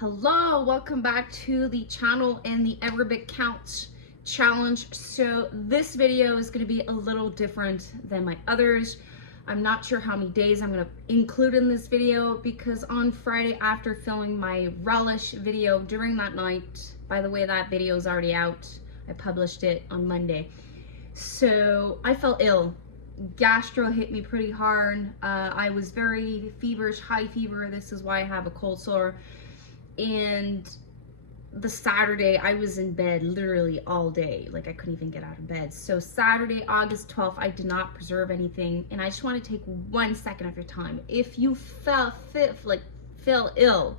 Hello, welcome back to the channel and the Every Bit Counts challenge. So this video is going to be a little different than my others. I'm not sure how many days I'm going to include in this video because on Friday after filming my relish video during that night, by the way, that video is already out. I published it on Monday. So I felt ill. Gastro hit me pretty hard. I was very feverish, high fever. This is why I have a cold sore. And the Saturday I was in bed literally all day. Like I couldn't even get out of bed. So Saturday, August 12th, I did not preserve anything. And I just want to take 1 second of your time. If you feel ill,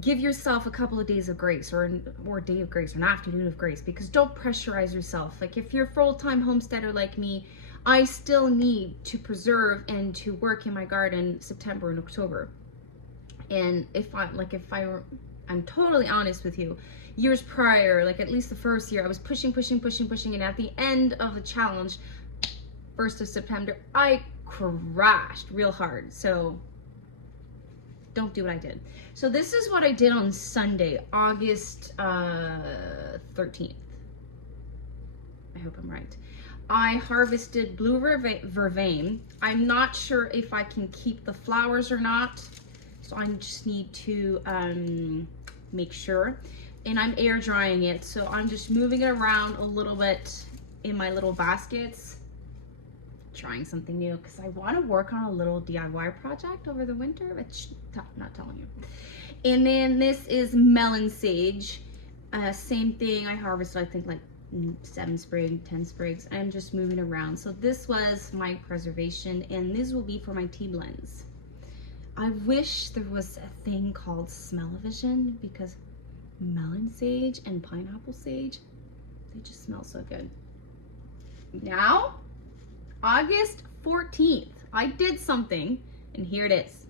give yourself a couple of days of grace or a day of grace or an afternoon of grace, because don't pressurize yourself. Like if you're a full-time homesteader like me, I still need to preserve and to work in my garden September and October. And I'm totally honest with you, years prior, like at least the first year, I was pushing, and at the end of the challenge, 1st of September, I crashed real hard. So don't do what I did. So this is what I did on Sunday, August 13th. I hope I'm right. I harvested blue vervain. I'm not sure if I can keep the flowers or not. So I just need to make sure. And I'm air drying it. So I'm just moving it around a little bit in my little baskets. Trying something new because I want to work on a little DIY project over the winter, but not telling you. And then this is melon sage. Same thing, I harvested I think like 7 sprigs, 10 sprigs. I'm just moving around. So this was my preservation, and this will be for my tea blends. I wish there was a thing called smell-o-vision, because melon sage and pineapple sage, they just smell so good. Now, August 14th, I did something, and here it is.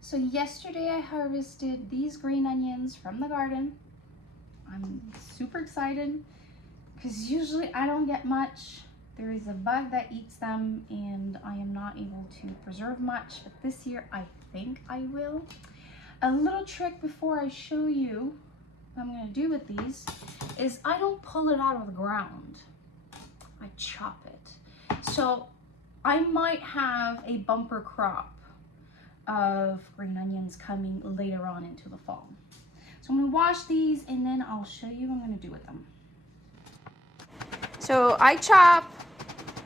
So yesterday I harvested these green onions from the garden. I'm super excited because usually I don't get much. There is a bug that eats them and I am not able to preserve much, but this year I think I will. A little trick before I show you what I'm gonna do with these is I don't pull it out of the ground. I chop it. So I might have a bumper crop of green onions coming later on into the fall. So I'm gonna wash these and then I'll show you what I'm gonna do with them. So I chop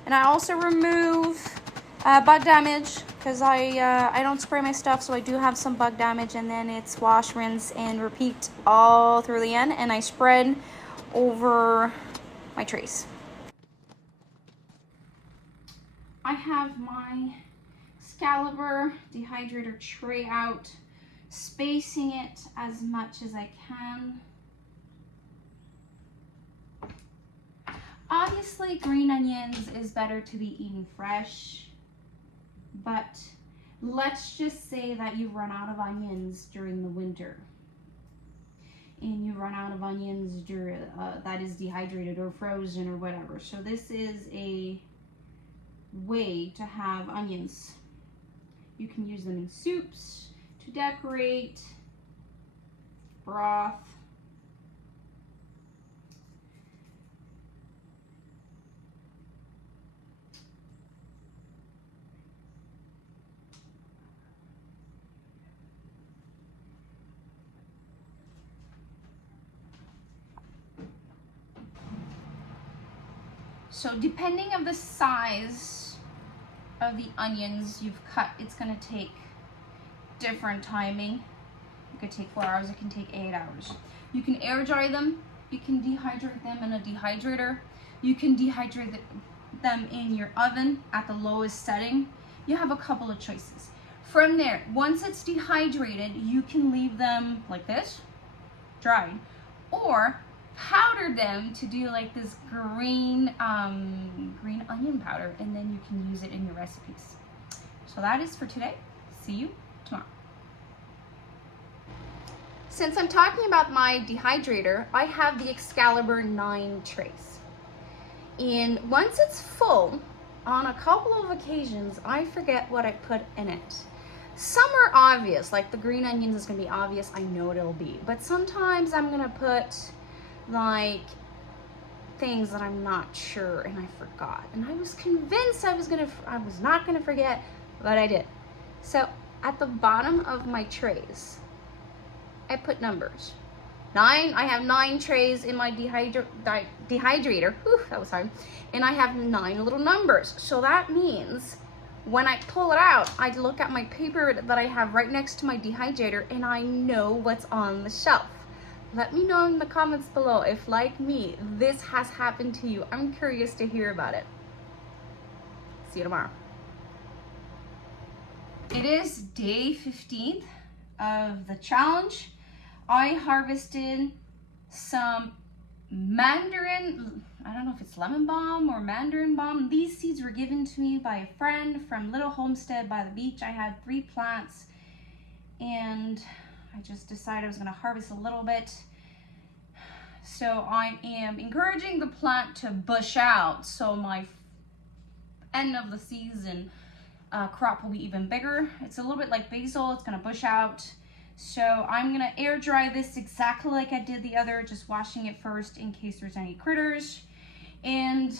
and I also remove bug damage because I don't spray my stuff, so I do have some bug damage, and then it's wash, rinse, and repeat all through the end, and I spread over my trays. I have my Excalibur dehydrator tray out, spacing it as much as I can. Obviously, green onions is better to be eaten fresh, but let's just say that you run out of onions during the winter and you run out of onions that is dehydrated or frozen or whatever. So this is a way to have onions. You can use them in soups, to decorate, broth. So depending of the size of the onions you've cut, it's gonna take different timing. It could take 4 hours, it can take 8 hours. You can air dry them, you can dehydrate them in a dehydrator, you can dehydrate them in your oven at the lowest setting. You have a couple of choices. From there, once it's dehydrated, you can leave them like this, dried, or powder them to do like this green onion powder, and then you can use it in your recipes. So that is for today. See you tomorrow. Since I'm talking about my dehydrator, I have the Excalibur 9 trays. And once it's full, on a couple of occasions, I forget what I put in it. Some are obvious, like the green onions is gonna be obvious, I know what it'll be. But sometimes I'm gonna put like things that I'm not sure and I forgot. And I was convinced I was not gonna forget, but I did. So at the bottom of my trays, I put numbers. 9, I have 9 trays in my dehydrator. Whew, that was hard. And I have 9 little numbers. So that means when I pull it out, I look at my paper that I have right next to my dehydrator and I know what's on the shelf. Let me know in the comments below if, like me, this has happened to you. I'm curious to hear about it. See you tomorrow. It is day 15th of the challenge. I harvested some mandarin, I don't know if it's lemon balm or mandarin balm. These seeds were given to me by a friend from little homestead by the beach. I had 3 plants and I just decided I was gonna harvest a little bit. So I am encouraging the plant to bush out so my end of the season crop will be even bigger. It's a little bit like basil, it's gonna bush out. So I'm gonna air dry this exactly like I did the other, just washing it first in case there's any critters. And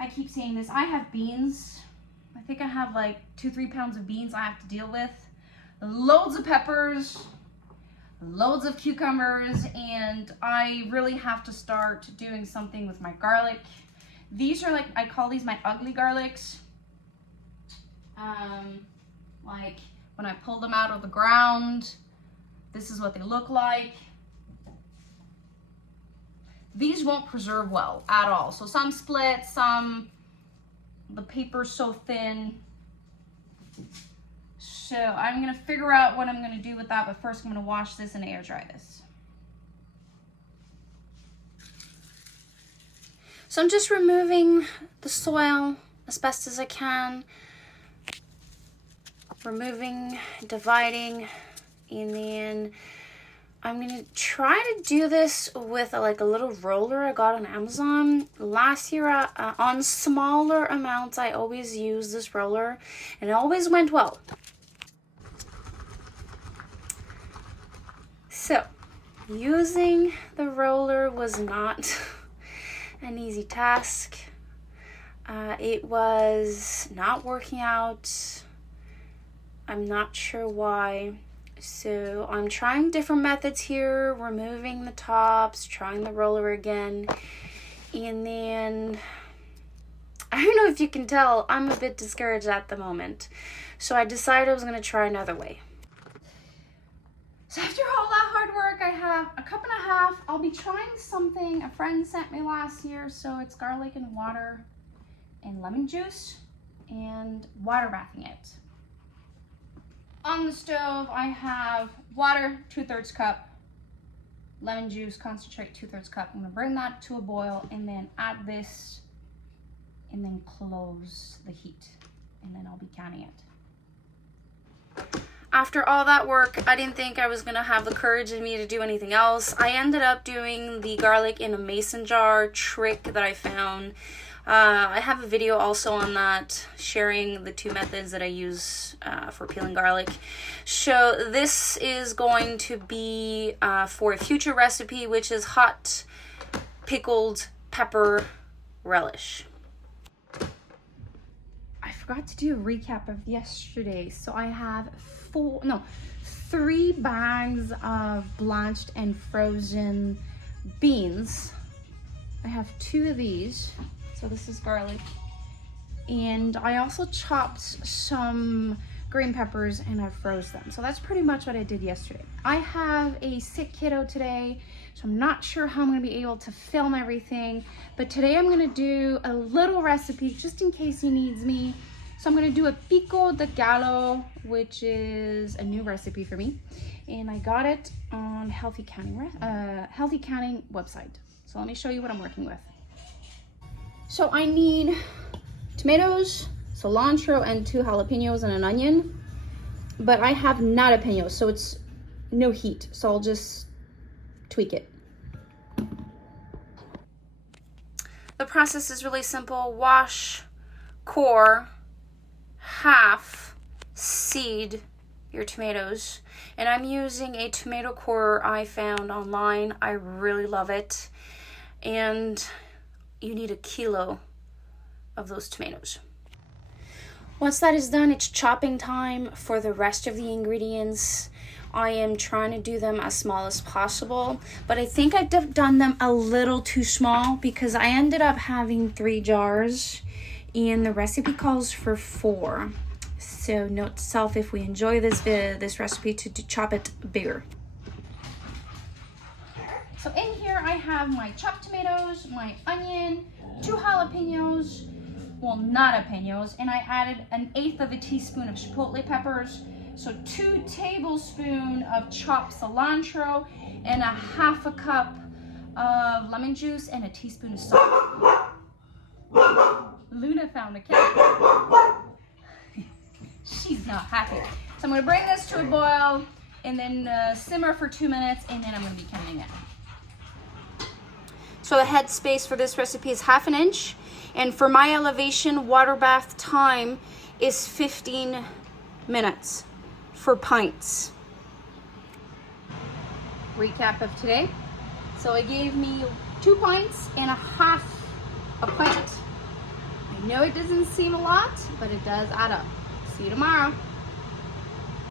I keep saying this, I have beans. I think I have like 2-3 pounds of beans I have to deal with. Loads of peppers, loads of cucumbers, and I really have to start doing something with my garlic. These are like, I call these my ugly garlics. Like when I pull them out of the ground, this is what they look like. These won't preserve well at all. So some split, some, the paper's so thin. So I'm gonna figure out what I'm gonna do with that, but first I'm gonna wash this and air dry this. So I'm just removing the soil as best as I can. Removing, dividing, and then I'm gonna try to do this with a little roller I got on Amazon. Last year on smaller amounts I always use this roller and it always went well. So using the roller was not an easy task. It was not working out. I'm not sure why. So I'm trying different methods here, removing the tops, trying the roller again, and then I don't know if you can tell, I'm a bit discouraged at the moment. So I decided I was gonna try another way. So after all that hard work, I have a cup and a half. I'll be trying something a friend sent me last year. So it's garlic and water and lemon juice and water bathing it. On the stove, I have water, 2/3 cup, lemon juice, concentrate, 2/3 cup. I'm gonna bring that to a boil and then add this and then close the heat. And then I'll be canning it. After all that work, I didn't think I was gonna have the courage in me to do anything else. I ended up doing the garlic in a mason jar trick that I found. I have a video also on that, sharing the 2 methods that I use for peeling garlic. So this is going to be for a future recipe, which is hot pickled pepper relish. I forgot to do a recap of yesterday. So I have 3 bags of blanched and frozen beans. I have 2 of these. So this is garlic. And I also chopped some green peppers and I froze them. So that's pretty much what I did yesterday. I have a sick kiddo today, so I'm not sure how I'm gonna be able to film everything, but today I'm gonna do a little recipe just in case he needs me. So I'm gonna do a pico de gallo, which is a new recipe for me. And I got it on Healthy Canning website. So let me show you what I'm working with. So I need tomatoes, cilantro, and 2 jalapenos and an onion. But I have jalapenos, so it's no heat. So I'll just tweak it. The process is really simple. Wash, core, half seed your tomatoes. And I'm using a tomato core I found online. I really love it. And you need 1 kilo of those tomatoes. Once that is done, it's chopping time for the rest of the ingredients. I am trying to do them as small as possible, but I think I've done them a little too small because I ended up having 3 jars and the recipe calls for 4. So note to self, if we enjoy this recipe, to chop it bigger. So in here I have my chopped tomatoes, my onion, 2 jalapenos, well, not jalapenos, and I added 1/8 teaspoon of chipotle peppers. So 2 tablespoons of chopped cilantro and 1/2 cup of lemon juice and a teaspoon of salt. Luna found a cat. She's not happy. So I'm gonna bring this to a boil and then simmer for 2 minutes, and then I'm gonna be canning it. So the head space for this recipe is 1/2 inch, and for my elevation, water bath time is 15 minutes for pints. Recap of today. So it gave me 2 pints and 1/2 a pint. I know it doesn't seem a lot, but it does add up. See you tomorrow.